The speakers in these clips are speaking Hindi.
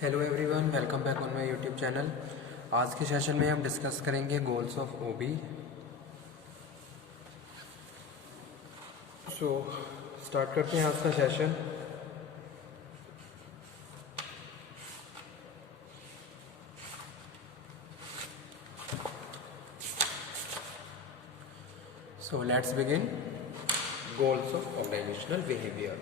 Hello everyone, welcome back on my YouTube channel. आज के सेशन में हम डिस्कस करेंगे goals of OB. So start करते हैं आज का session. So let's begin. Goals of organizational behavior.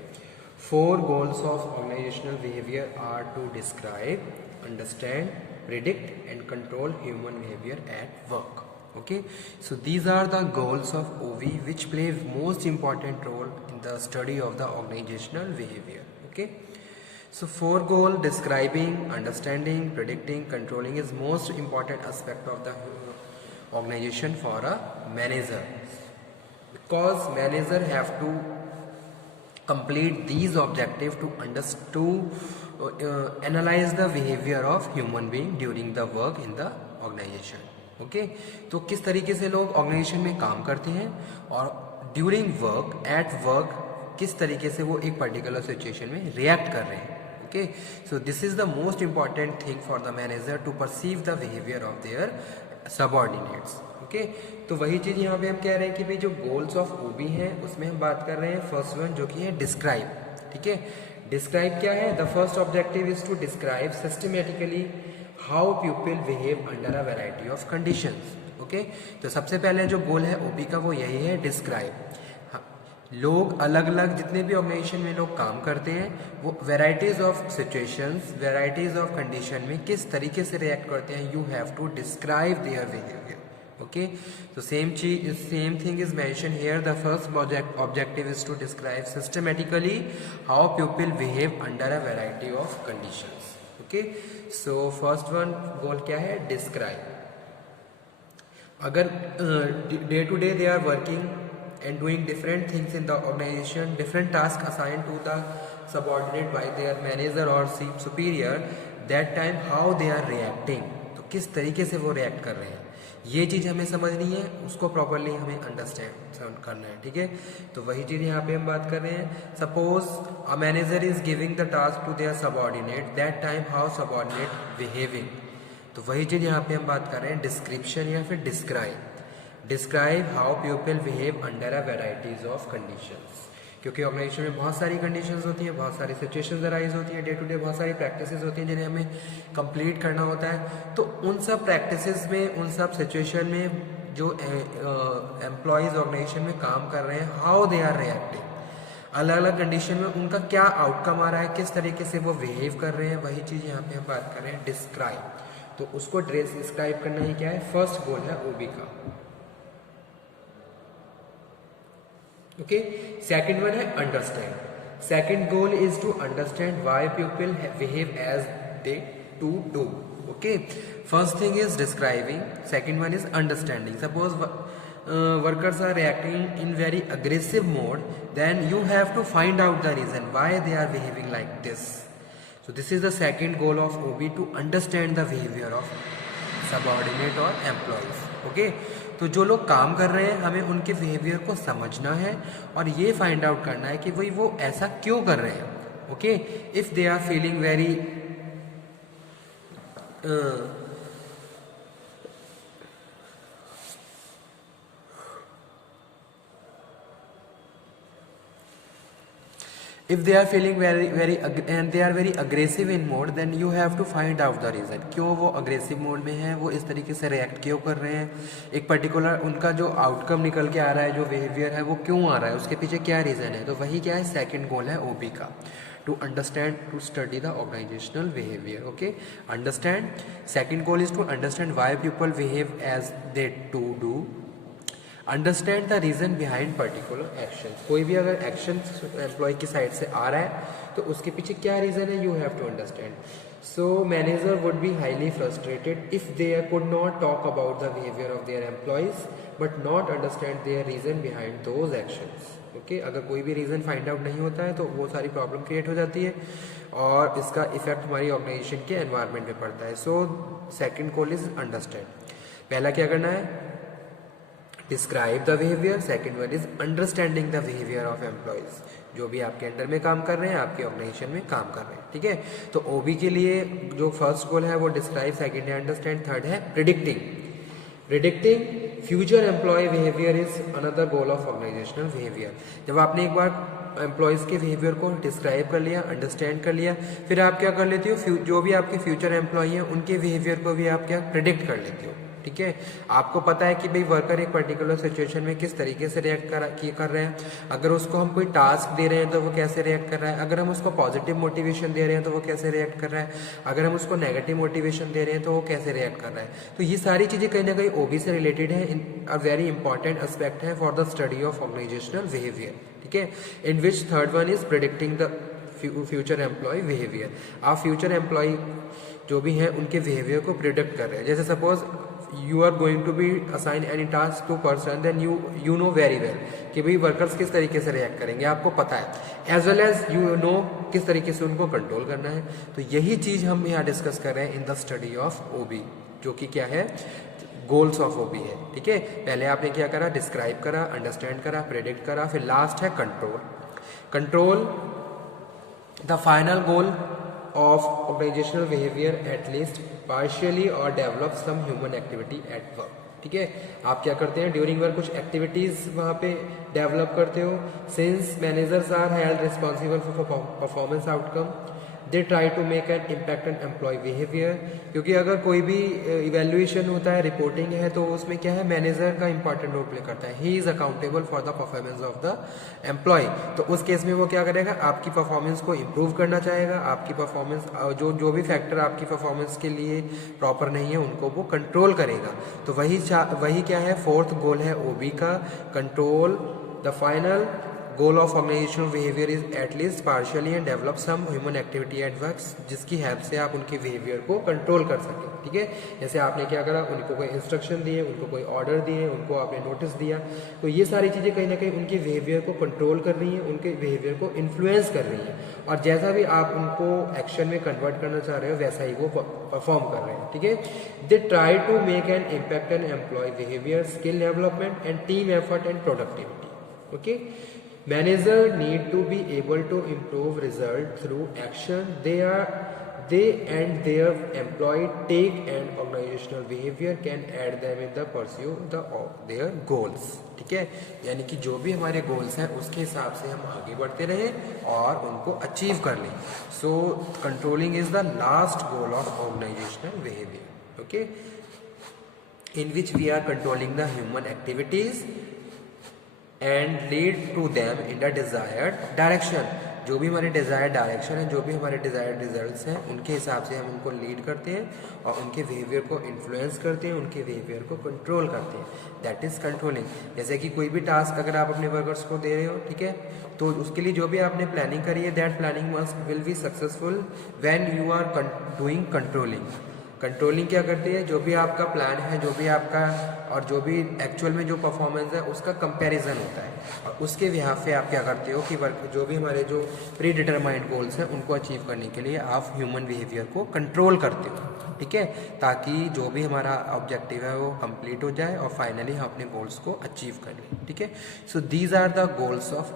Four goals of organizational behavior are to describe, understand, predict, and control human behavior at work. Okay, so these are the goals of OV which play most important role in the study of the organizational behavior. Okay, so four goal: describing, understanding, predicting, controlling is most important aspect of the organization for a manager, because manager have to complete these objectives to analyze the behavior of human being during the work in the organization. Okay, तो किस तरीके से लोग ऑर्गेनाइजेशन में काम करते हैं और ड्यूरिंग वर्क एट वर्क किस तरीके से वो एक पर्टिकुलर सिचुएशन में रिएक्ट कर रहे हैं. Okay, so this is the most important thing for the manager to perceive the behaviour of their subordinates. Okay, तो वही चीज यहाँ पे हम कह रहे हैं कि भाई जो गोल्स ऑफ ओबी हैं उसमें हम बात कर रहे हैं फर्स्ट वन जो कि है डिस्क्राइब. ठीक है, डिस्क्राइब क्या है? The first objective is to describe systematically how people behave under a variety of conditions. Okay, तो सबसे पहले जो गोल है ओबी का वो यही है, डिस्क्राइब. लोग अलग अलग जितने भी ऑर्गेनाइजेशन में लोग काम करते हैं वो varieties of situations, varieties of condition में किस तरीके से रिएक्ट करते हैं. You have to describe their behaviour. Okay, so same thing is mentioned here. The first objective is to describe systematically how people behave under a variety of conditions. Okay, so first one goal क्या है? Describe. अगर day to day they are working and doing different things in the organization, different tasks assigned to the subordinate by their manager or superior, that time how they are reacting, तो किस तरीके से वो रिएक्ट कर रहे हैं ये चीज़ हमें समझनी है, उसको प्रॉपरली हमें अंडरस्टैंड करना है. ठीक है, तो वही चीज़ यहाँ पे हम बात कर रहे हैं. Suppose a manager is giving the task to their subordinate, that time how subordinate behaving. तो वही चीज़ यहाँ पे हम बात कर रहे हैं डिस्क्रिप्शन या फिर describe. Describe how people behave under a varieties of conditions. क्योंकि ऑर्गेनाइजेशन में बहुत सारी कंडीशंस होती हैं, बहुत सारी सिचुएशंस अराइज होती हैं, डे टू डे बहुत सारी प्रैक्टिसेस होती हैं जिन्हें हमें कंप्लीट करना होता है. तो उन सब प्रैक्टिसेस में, उन सब सिचुएशन में जो एम्प्लॉयज़ ऑर्गेनाइजेशन में काम कर रहे हैं, हाउ दे आर रिएक्टिंग, अलग अलग कंडीशन में उनका क्या आउटकम आ रहा है, किस तरीके से वो बिहेव कर रहे हैं, वही चीज़ यहाँ पे हम बात कर रहे हैं डिस्क्राइब. तो उसको डिस्क्राइब करना ही क्या है, फर्स्ट गोल है ओबी का. ओके, सेकंड वन है understand. Second goal is to understand why people behave as they to do. Okay, first thing is describing, second one is understanding. Suppose workers are reacting in very aggressive mode, then you have to find out the reason why they are behaving like this. So this is the second goal of OB, to understand the behavior of subordinate or employees. Okay, तो जो लोग काम कर रहे हैं हमें उनके बिहेवियर को समझना है और ये फाइंड आउट करना है कि भाई वो ऐसा क्यों कर रहे हैं. Okay, if they are feeling very if they are feeling very and they are very aggressive in mode, then you have to find out the reason. क्यों वो aggressive mode में हैं, वो इस तरीके से react क्यों कर रहे हैं, एक particular उनका जो outcome निकल के आ रहा है, जो behavior है वो क्यों आ रहा है, उसके पीछे क्या reason है. तो वही क्या है, second goal है OB का, to understand, to study the organizational behavior. Okay, understand. Second goal is to understand why people behave as they do. Understand the reason behind particular action. कोई भी अगर एक्शन एम्प्लॉय की साइड से आ रहा है तो उसके पीछे क्या रीज़न है, you have to understand. So manager would be highly frustrated if they could not talk about the behaviour of their employees but not understand their reason behind those actions. Okay, अगर कोई भी रीज़न फाइंड आउट नहीं होता है तो वो सारी प्रॉब्लम क्रिएट हो जाती है और इसका इफेक्ट हमारी ऑर्गेनाइजेशन के एनवायरनमेंट में पड़ता है. So second goal is understand. पहला क्या करना है, describe the behaviour, second one is understanding the behaviour of employees, जो भी आपके अंडर में काम कर रहे हैं, आपके ऑर्गेनाइजेशन में काम कर रहे हैं, ठीक है। तो ओबी के लिए जो फर्स्ट गोल है वो डिस्क्राइब, सेकेंड है अंडरस्टैंड, थर्ड है predicting. Predicting future employ behaviour is another goal of organisational behaviour. जब आपने एक बार एम्प्लॉयज़ के बिहेवियर को डिस्क्राइब कर लिया, अंडरस्टैंड कर लिया, फिर आप क्या कर लेते हो, जो भी आपके फ्यूचर एम्प्लॉय हैं उनके बिहेवियर को भी आप क्या प्रिडिक्ट कर लेते हो, ठीक है। आपको पता है कि भाई वर्कर एक पर्टिकुलर सिचुएशन में किस तरीके से रिएक्ट कर रहे हैं। अगर उसको हम कोई टास्क दे रहे हैं तो वो कैसे रिएक्ट कर रहा है, अगर हम उसको पॉजिटिव मोटिवेशन दे रहे हैं तो वो कैसे रिएक्ट कर रहा है, अगर हम उसको नेगेटिव मोटिवेशन दे रहे हैं तो वो कैसे रिएक्ट कर रहा है। तो ये सारी चीज़ें कहीं ना कहीं ओबी से रिलेटेड है, अ वेरी इंपॉर्टेंट एस्पेक्ट है for the study of organisational behaviour, ठीक है। In which third one is predicting the future employ behaviour. आप फ्यूचर एम्प्लॉय जो भी हैं उनके बिहेवियर को प्रिडिक्ट कर रहे हैं। जैसे suppose you are going to be assign any task to person, then you know very well कि भाई वर्कर्स किस तरीके से रिएक्ट करेंगे, आपको पता है, as well as you know किस तरीके से उनको कंट्रोल करना है। तो यही चीज़ हम यहाँ डिस्कस कर रहे हैं in the study of OB, जो कि क्या है, गोल्स ऑफ ओबी है, ठीक है। पहले आपने क्या करा, डिस्क्राइब करा, अंडरस्टैंड करा, प्रेडिक्ट करा, फिर लास्ट है control. Control the final goal of organizational behavior at least partially or develop some human activity at work, ठीक है। आप क्या करते हैं, ड्यूरिंग वर्क कुछ एक्टिविटीज वहाँ पे डेवलप करते हो। Since managers are held responsible for performance outcome, they try to make an impact on employee behaviour, क्योंकि अगर कोई भी इवेल्युएशन होता है, रिपोर्टिंग है, तो उसमें क्या है, मैनेजर का इंपॉर्टेंट रोल प्ले करता है। He is accountable for the performance of the employee. तो उस केस में वो क्या करेगा, आपकी परफॉर्मेंस को इम्प्रूव करना चाहेगा, आपकी परफॉर्मेंस जो भी फैक्टर आपकी परफॉर्मेंस के लिए प्रॉपर नहीं है उनको वो कंट्रोल करेगा। तो वही क्या है, फोर्थ गोल है ओबी का, control the final goal of organisational behaviour is at least partially and develop some human activity at work, जिसकी हेल्प से आप उनके बिहेवियर को कंट्रोल कर सकें, ठीक है। जैसे आपने क्या करा, उनको कोई इंस्ट्रक्शन दिए, उनको कोई ऑर्डर दिए, उनको आपने नोटिस दिया, तो ये सारी चीज़ें कहीं ना कहीं उनके बिहेवियर को कंट्रोल कर रही हैं, उनके बिहेवियर को इन्फ्लुएंस कर रही हैं, और जैसा भी आप उनको एक्शन में कन्वर्ट करना चाह रहे हो वैसा ही वो परफॉर्म कर रहे हैं, ठीक है। They try to make an impact an employee behaviour, skill development and team effort and productivity, okay. Manager need to be able to improve result through action they and their employee take, and organizational behavior can aid them in the pursuit of their goals, ठीक है। यानी कि जो भी हमारे गोल्स हैं उसके हिसाब से हम आगे बढ़ते रहें और उनको अचीव कर लें। So controlling is the last goal of organisational behaviour, okay, in which we are controlling the human activities and lead to them in the desired direction. जो भी हमारे डिजायर्ड डायरेक्शन है, जो भी हमारे डिजायर्ड रिजल्ट्स हैं, उनके हिसाब से हम उनको लीड करते हैं और उनके बिहेवियर को इन्फ्लुएंस करते हैं, उनके बिहेवियर को कंट्रोल करते हैं, दैट इज कंट्रोलिंग। जैसे कि कोई भी टास्क अगर आप अपने वर्कर्स को दे रहे हो, ठीक है, तो उसके लिए जो भी आपने प्लानिंग करी है, that planning must will be successful when you are doing controlling. Controlling क्या करती है, जो भी आपका प्लान है, जो भी आपका और जो भी एक्चुअल में जो परफॉर्मेंस है उसका कंपैरिजन होता है, और उसके बिहाफ पे आप क्या करते हो कि वर्क जो भी हमारे जो प्री डिटरमाइंड गोल्स हैं उनको अचीव करने के लिए आप ह्यूमन बिहेवियर को कंट्रोल करते हो, ठीक है, ताकि जो भी हमारा ऑब्जेक्टिव है वो कंप्लीट हो जाए और फाइनली हम अपने गोल्स को अचीव कर लें, ठीक है। So these are the goals of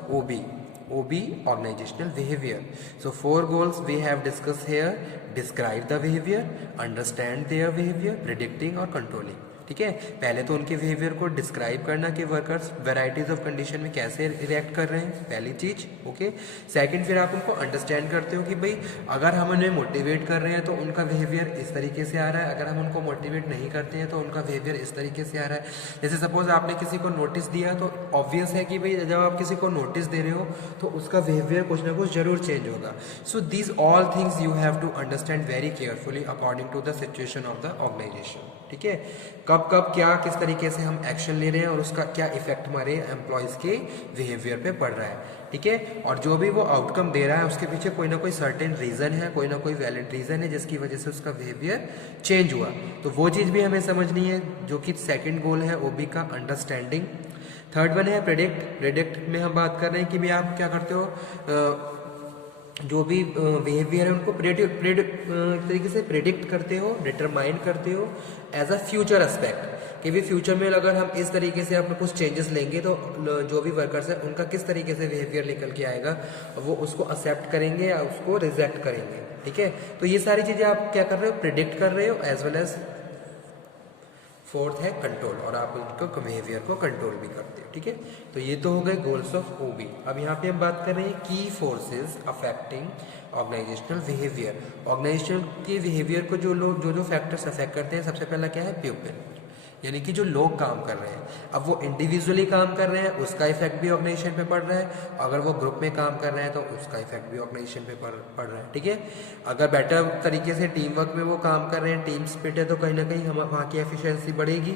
OB, organizational behavior. So 4 goals we have discussed here: describe the behavior, understand their behavior, predicting और controlling, ठीक है। पहले तो उनके बिहेवियर को डिस्क्राइब करना कि वर्कर्स वेराइटीज ऑफ कंडीशन में कैसे रिएक्ट कर रहे हैं, पहली चीज, ओके। सेकंड, फिर आप उनको अंडरस्टैंड करते हो कि भाई अगर हम उन्हें मोटिवेट कर रहे हैं तो उनका बिहेवियर इस तरीके से आ रहा है, अगर हम उनको मोटिवेट नहीं करते हैं तो उनका बिहेवियर इस तरीके से आ रहा है। जैसे सपोज आपने किसी को नोटिस दिया, तो ऑब्वियस है कि भाई जब आप किसी को नोटिस दे रहे हो तो उसका बिहेवियर कुछ ना कुछ जरूर चेंज होगा। So these all things you have to understand very carefully according to the situation of the organisation, ठीक है। कब क्या किस तरीके से हम एक्शन ले रहे हैं और उसका क्या इफेक्ट हमारे एम्प्लॉयज के बिहेवियर पे पड़ रहा है, ठीक है। और जो भी वो आउटकम दे रहा है उसके पीछे कोई ना कोई सर्टेन रीजन है, कोई ना कोई वैलिड रीजन है जिसकी वजह से उसका बिहेवियर चेंज हुआ। तो वो चीज़ भी हमें समझनी है, जो कि सेकेंड गोल है OB का, अंडरस्टैंडिंग। थर्ड वन है प्रेडिक्ट में हम बात कर रहे हैं कि भाई आप क्या करते हो, जो भी बिहेवियर है उनको तरीके से प्रेडिक्ट करते हो, डिटरमाइन करते हो एज अ फ्यूचर एस्पेक्ट, कि भी फ्यूचर में अगर हम इस तरीके से अपने कुछ चेंजेस लेंगे तो जो भी वर्कर्स हैं उनका किस तरीके से बिहेवियर निकल के आएगा, वो उसको एक्सेप्ट करेंगे या उसको रिजेक्ट करेंगे। ठीक है, तो ये सारी चीज़ें आप क्या कर रहे हो, प्रिडिक्ट कर रहे हो, एज वेल एज फोर्थ है कंट्रोल, और आप उनको बिहेवियर को कंट्रोल भी करते हो। ठीक है, तो ये तो हो गए गोल्स ऑफ ओबी। अब यहाँ पे हम बात कर रहे हैं की forces affecting organisational behaviour. Organisation के बिहेवियर को जो फैक्टर्स अफेक्ट करते हैं, सबसे पहला क्या है, पीपल, यानी कि जो लोग काम कर रहे हैं। अब वो इंडिविजुअली काम कर रहे हैं, उसका इफेक्ट भी ऑर्गेनाइजेशन पे पड़ रहा है। अगर वो ग्रुप में काम कर रहे हैं तो उसका इफेक्ट भी ऑर्गेनाइजेशन पे पड़ रहा है। ठीक है, अगर बेटर तरीके से टीम वर्क में वो काम कर रहे हैं, टीम स्पिरिट है, तो कहीं ना कहीं हम वहाँ की एफिशिएंसी बढ़ेगी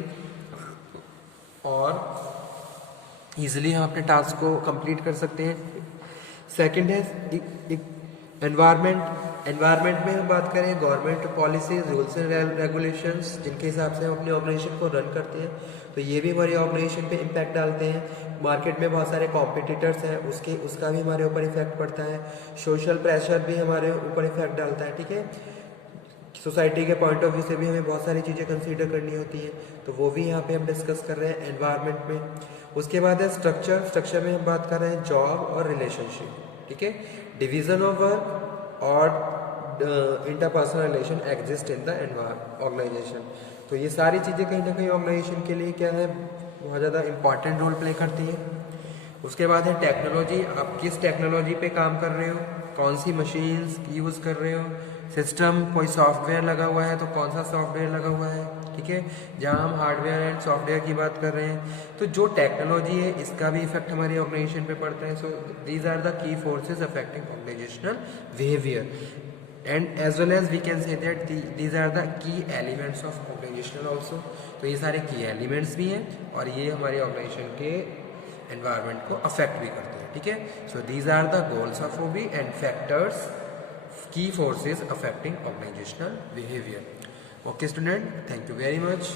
और ईजिली हम अपने टास्क को कंप्लीट कर सकते हैं। सेकंड है एनवायरनमेंट। एनवायरनमेंट में हम बात करें, government policies, rules and regulations, जिनके हिसाब से हम अपने ऑर्गेनाइजेशन को रन करते हैं, तो ये भी हमारी ऑर्गेनाइजेशन पे इम्पैक्ट डालते हैं। मार्केट में बहुत सारे कॉम्पिटिटर्स हैं, उसका भी हमारे ऊपर इफेक्ट पड़ता है। सोशल प्रेशर भी हमारे ऊपर इफेक्ट डालता है। ठीक है, सोसाइटी के पॉइंट ऑफ व्यू से भी हमें बहुत सारी चीज़ें कंसीडर करनी होती हैं, तो वो भी यहाँ पे हम डिस्कस कर रहे हैं एनवायरनमेंट में। उसके बाद है स्ट्रक्चर। स्ट्रक्चर में हम बात कर रहे हैं जॉब और रिलेशनशिप। ठीक है, डिवीजन ऑफ वर्क और interpersonal relation exist in the organisation. तो ये सारी चीज़ें कहीं ना कहीं ऑर्गेनाइजेशन के लिए क्या है, बहुत ज़्यादा इंपॉर्टेंट रोल प्ले करती है। उसके बाद है टेक्नोलॉजी। आप किस टेक्नोलॉजी पे काम कर रहे हो, कौन सी मशीन्स यूज़ कर रहे हो, सिस्टम कोई सॉफ्टवेयर लगा हुआ है तो कौन सा सॉफ्टवेयर लगा हुआ है। ठीक है, जहाँ हम हार्डवेयर एंड सॉफ्टवेयर की बात कर रहे हैं, तो जो टेक्नोलॉजी है इसका भी इफेक्ट हमारी ऑर्गेनाइजेशन पे पड़ता है। So these are the key forces affecting organisational behaviour, and as well as we can say that these are the key elements of organisational also. तो ये सारे की एलिमेंट्स भी हैं और ये हमारे ऑर्गेनाइजेशन के एनवायरनमेंट को अफेक्ट भी करते हैं। ठीक है, so these are the goals of OB and factors, की forces affecting organisational behaviour. Okay student, thank you very much.